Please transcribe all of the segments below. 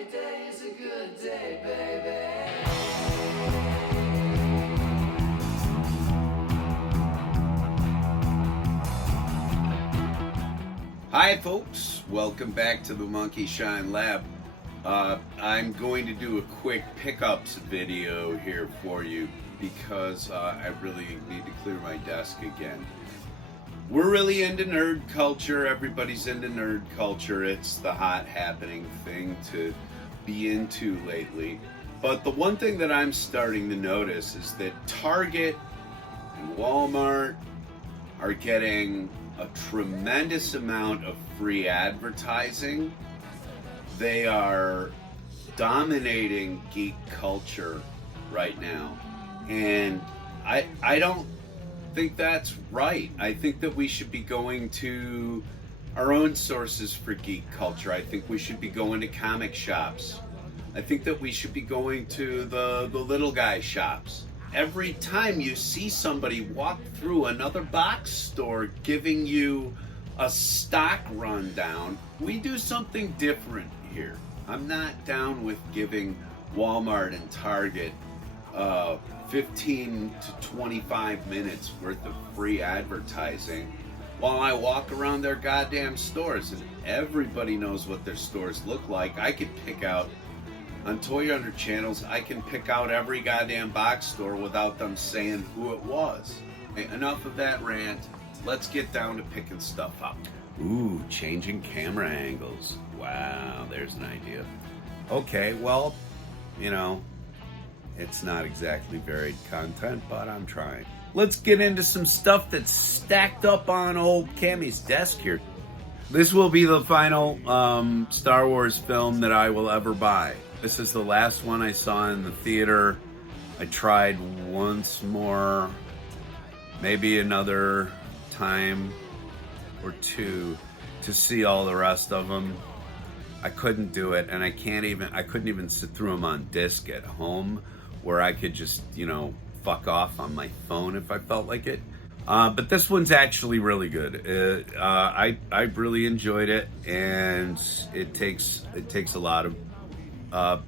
Every day is a good day, baby. Hi folks, welcome back to the Monkey Shine Lab. I'm going to do a quick pickups video here for you because I really need to clear my desk again. We're really into nerd culture. Everybody's into nerd culture. It's the hot happening thing to be into lately. But the one thing that I'm starting to notice is that Target and Walmart are getting a tremendous amount of free advertising. They are dominating geek culture right now. And I don't think that's right. I think that we should be going to our own sources for geek culture. I think we should be going to comic shops. I think that we should be going to the little guy shops. Every time you see somebody walk through another box store giving you a stock rundown, we do something different here. I'm not down with giving Walmart and Target 15 to 25 minutes worth of free advertising while I walk around their goddamn stores, and everybody knows what their stores look like. I could pick out on Toy Hunter channels, I can pick out every goddamn box store without them saying who it was. Okay, enough of that rant. Let's get down to picking stuff up. Ooh, changing camera angles. Wow, there's an idea. Okay, well, you know, it's not exactly varied content, but I'm trying. Let's get into some stuff that's stacked up on old Cammy's desk here. This will be the final Star Wars film that I will ever buy. This is the last one I saw in the theater. I tried once more, maybe another time or two to see all the rest of them. I couldn't do it, and I couldn't even sit through them on disc at home where I could just, you know, fuck off on my phone if I felt like it. But this one's actually really good. I really enjoyed it, and it takes a lot of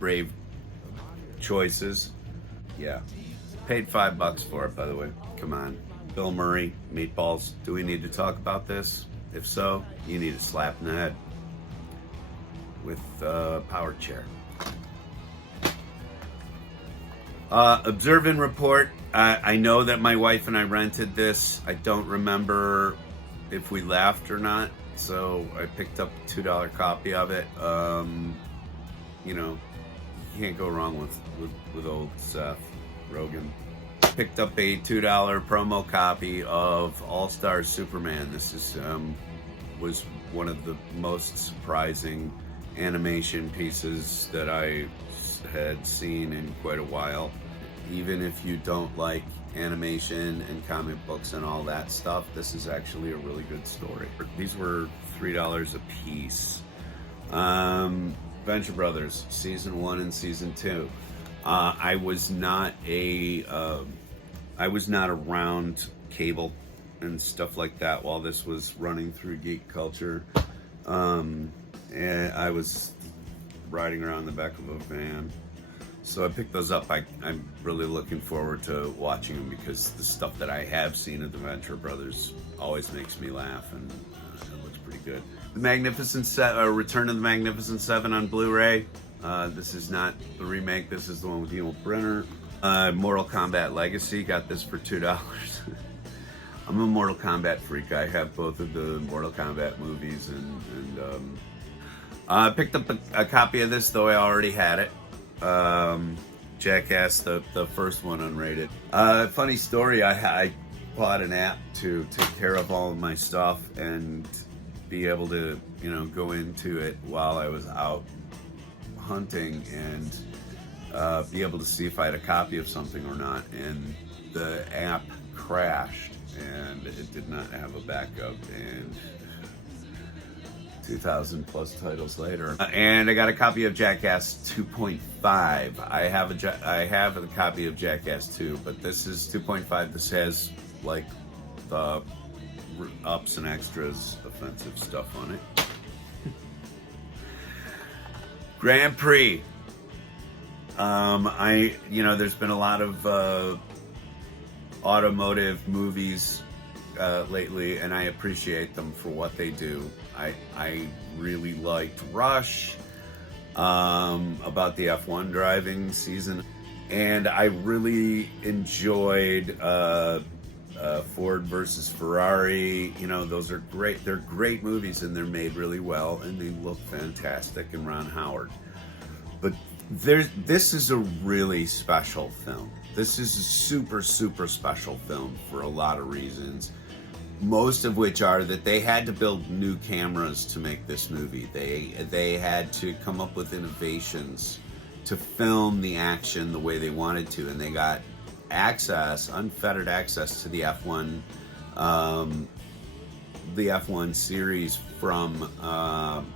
brave choices. Yeah, paid $5 for it, by the way. Come on, Bill Murray, Meatballs. Do we need to talk about this? If so, you need a slap in the head with a power chair. Observe and report. I know that my wife and I rented this. I don't remember if we laughed or not, so I picked up a $2 copy of it. You know, you can't go wrong with old Seth Rogen. Picked up a $2 promo copy of All-Star Superman. This is was one of the most surprising animation pieces that I had seen in quite a while. Even if you don't like animation and comic books and all that stuff, this is actually a really good story. These were $3 a piece. Venture Brothers, season 1 and season 2. I was not around cable and stuff like that while this was running through geek culture. And I was riding around the back of a van. So I picked those up. I'm really looking forward to watching them because the stuff that I have seen of the Venture Brothers always makes me laugh, and it looks pretty good. The Return of the Magnificent Seven on Blu-ray. This is not the remake. This is the one with Yul Brynner. Mortal Kombat Legacy. Got this for $2. I'm a Mortal Kombat freak. I have both of the Mortal Kombat movies, and I picked up a copy of this, though I already had it. Jackass, the first one unrated. Funny story, I bought an app to take care of all of my stuff and be able to, you know, go into it while I was out hunting and be able to see if I had a copy of something or not. And the app crashed and it did not have a backup, and 2,000 plus titles later, and I got a copy of Jackass 2.5. I have a copy of Jackass 2, but this is 2.5. This has like the ups and extras offensive stuff on it. Grand Prix. There's been a lot of automotive movies lately, and I appreciate them for what they do. I really liked Rush, about the F1 driving season, and I really enjoyed Ford versus Ferrari. Those are great. They're great movies, and they're made really well, and they look fantastic. And Ron Howard, but this is a really special film. This is a super, super special film for a lot of reasons. Most of which are that they had to build new cameras to make this movie. They had to come up with innovations to film the action the way they wanted to, and they got unfettered access to the F1 series from. I'm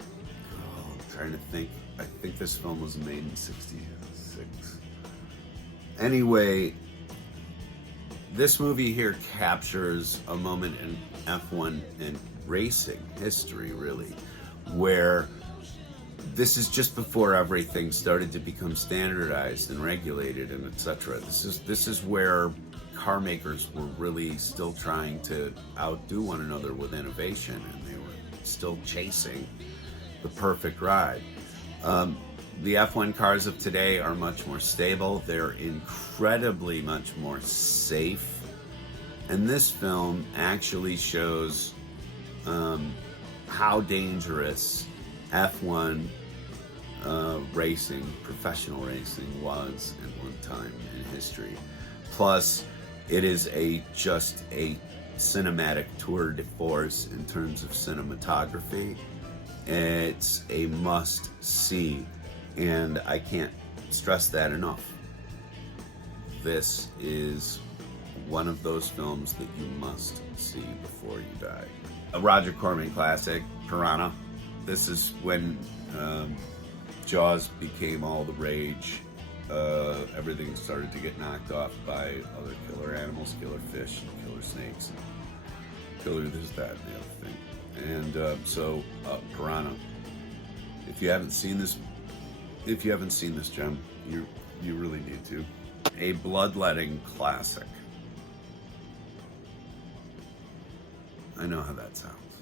trying to think. I think this film was made in '66. Anyway. This movie here captures a moment in F1 and racing history, really, where this is just before everything started to become standardized and regulated and etc. This is where car makers were really still trying to outdo one another with innovation, and they were still chasing the perfect ride. The F1 cars of today are much more stable. They're incredibly much more safe. And this film actually shows how dangerous F1 racing, professional racing, was at one time in history. Plus, it is just a cinematic tour de force in terms of cinematography. It's a must-see. And I can't stress that enough. This is one of those films that you must see before you die. A Roger Corman classic, Piranha. This is when Jaws became all the rage. Everything started to get knocked off by other killer animals, killer fish, and killer snakes, and killer this, that, and the other thing. And so Piranha. If you haven't seen this gem, you really need to. A bloodletting classic. I know how that sounds.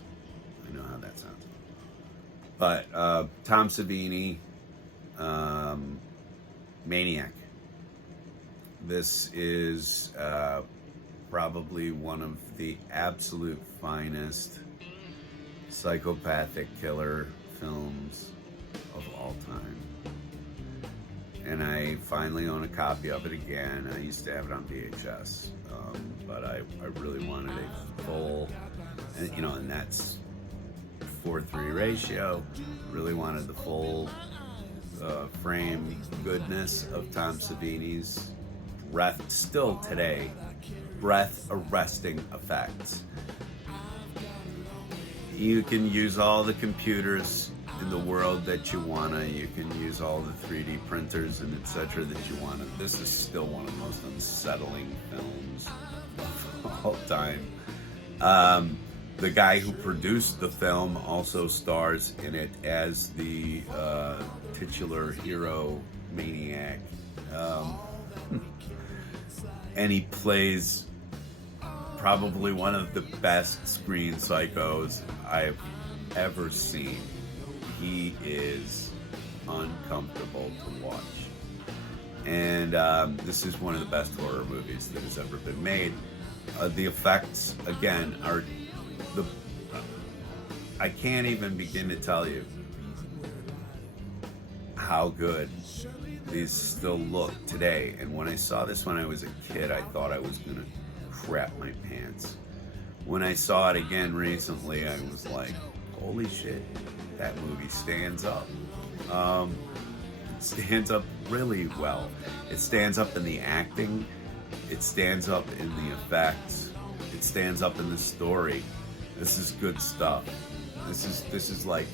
But Tom Savini, Maniac. This is probably one of the absolute finest psychopathic killer films of all time. And I finally own a copy of it again. I used to have it on VHS, but I really wanted a full, and that's 4:3 ratio. Really wanted the full frame goodness of Tom Savini's still today, breath-arresting effects. You can use all the computers in the world that you wanna. You can use all the 3D printers and etc. that you wanna. This is still one of the most unsettling films of all time. The guy who produced the film also stars in it as the titular hero Maniac, and he plays probably one of the best screen psychos I've ever seen. He is uncomfortable to watch. And this is one of the best horror movies that has ever been made. The effects, again, are I can't even begin to tell you how good these still look today. And when I saw this when I was a kid, I thought I was gonna crap my pants. When I saw it again recently, I was like, holy shit, that movie stands up. It stands up really well. It stands up in the acting. It stands up in the effects. It stands up in the story. This is good stuff. This is like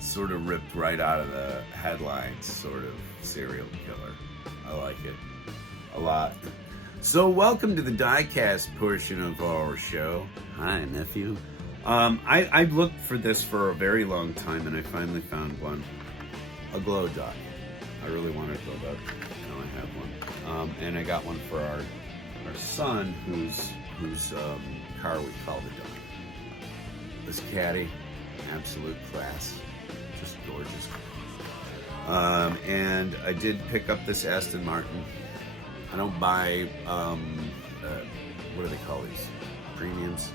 sort of ripped right out of the headlines, sort of serial killer. I like it a lot. So welcome to the Diecast portion of our show. Hi, nephew. I've looked for this for a very long time, and I finally found one. A glow duck. I really wanted a glow duck. Now I have one. And I got one for our son, whose car we call the duck. This caddy, absolute class, just gorgeous. And I did pick up this Aston Martin. I don't buy what do they call these? Premiums.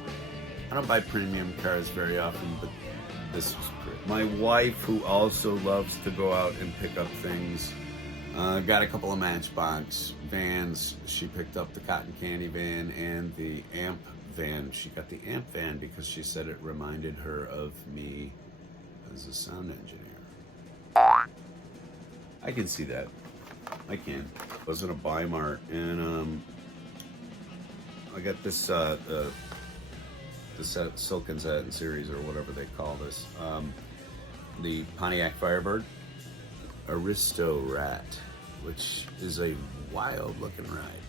I don't buy premium cars very often, but this was great. My wife, who also loves to go out and pick up things, got a couple of Matchbox vans. She picked up the cotton candy van and the amp van. She got the amp van because she said it reminded her of me as a sound engineer. I can see that. I can. It wasn't a buy mart, and I got this the Silk and Satin series, or whatever they call this. The Pontiac Firebird Aristo Rat, which is a wild looking ride,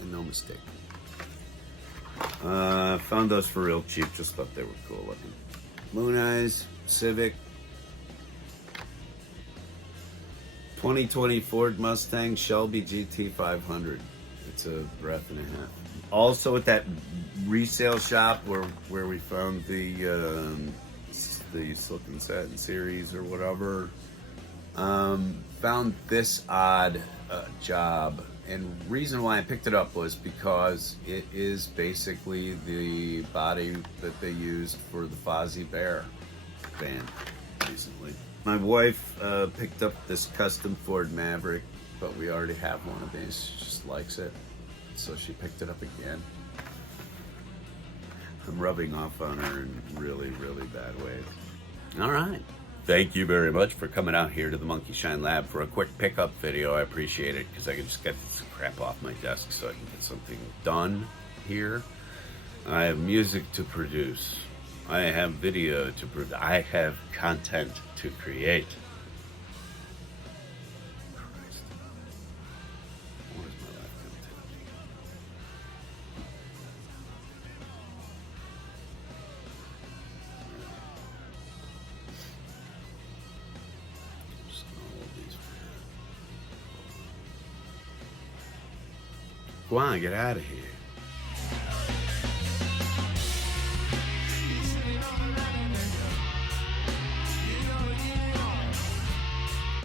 and no mistake. Found those for real cheap. Just thought they were cool looking. Moon Eyes Civic 2020 Ford Mustang Shelby GT 500. It's a breath and a half. Also at that resale shop where we found the Silk and Satin series or whatever, found this odd job, and reason why I picked it up was because it is basically the body that they used for the Fozzie Bear van recently. My wife picked up this custom Ford Maverick, but we already have one of these. She just likes it, so she picked it up again. I'm rubbing off on her in really, really bad ways. All right. Thank you very much for coming out here to the Monkey Shine Lab for a quick pickup video. I appreciate it, because I can just get this crap off my desk so I can get something done here. I have music to produce. I have video to produce. I have content to create. Christ. What is my life come to? I'm just gonna hold these for you. Go on, get out of here.